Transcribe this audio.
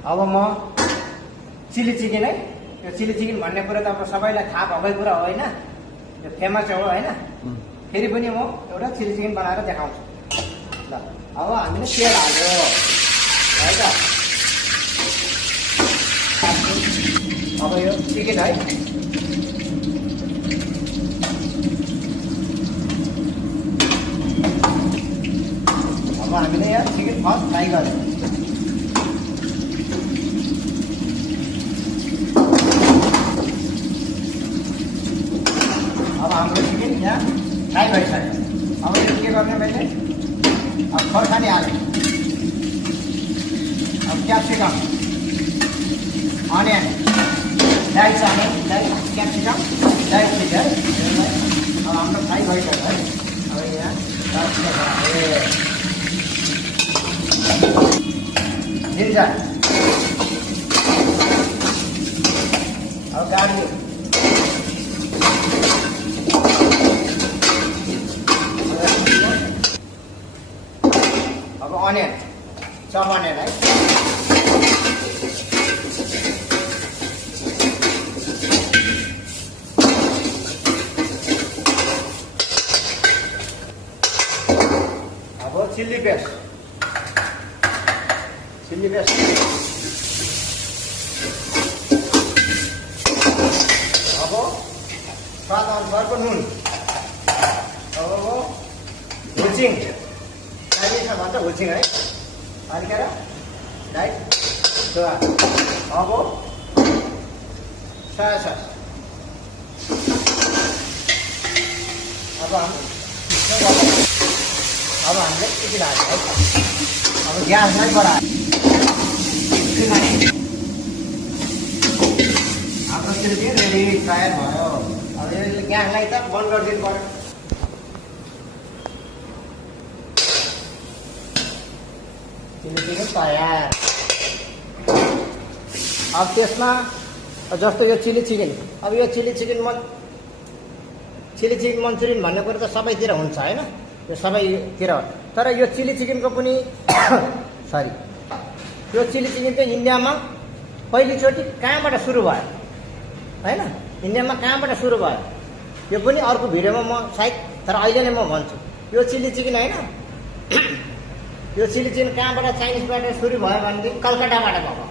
अब म chilli chicken है, यो चिली चिकन भन्ने कुरा त अब सबैलाई थाहा भएकै कुरा हो होइन, यो फेमस हो होइन। फेरि पनि म एउटा चिली चिकन बनाएर देखाउँछु ल। अब हामीले तेल हाल्यो है त। अब यो चिकन है, अब हामीले यहाँ चिकन फर्स्ट फ्राई गर्यो। अब हाम्रो चिकन यहाँ फ्राई भइसक्यो। अब यो के गर्ने मैले, अब खोर्सानी हालेँ, अब क्याप्सिकम, अनियन, डाइस हाल्यो, क्याप्सिकम डाइस है। अब हाम्रो फ्राई भइसक्यो है। अब यहाँ जिन्जर, अब गार्लिक, अब अनियन, चप अनियन है। अब चिल्ली पेस्ट, अब स्वाद अनुसारको नुन, अब हुचिङ, चाइनिजमा भन्छ हुचिङ है, हल्केर राइट। अब सोया सस, अब हामीले चिकन हाल्यो है। अब ग्यासलाई बढायो, हाम्रो चिकन रेडी तयार भयो। अब यो ग्यासलाई त बन्द गरिदिनु पर्यो। चिली चिकन तयार। अब त्यसमा जस्तो यो चिली चिकन, अब यो चिली चिकन मन्चुरियन भन्ने कुरो त सबैतिर हुन्छ होइन, यो सबैतिर। तर यो चिली चिकनको पनि सरी, यो चिली चिकन चाहिँ इन्डियामा पहिलोचोटि कहाँबाट सुरु भयो होइन, इन्डियामा कहाँबाट सुरु भयो यो पनि अर्को भिडियोमा म सायद, तर अहिले नै म भन्छु। यो चिली चिकन होइन, यो चिली चिकन कहाँबाट, चाइनिजबाट सुरु भयो भनेदेखि कलकत्ताबाट भएको।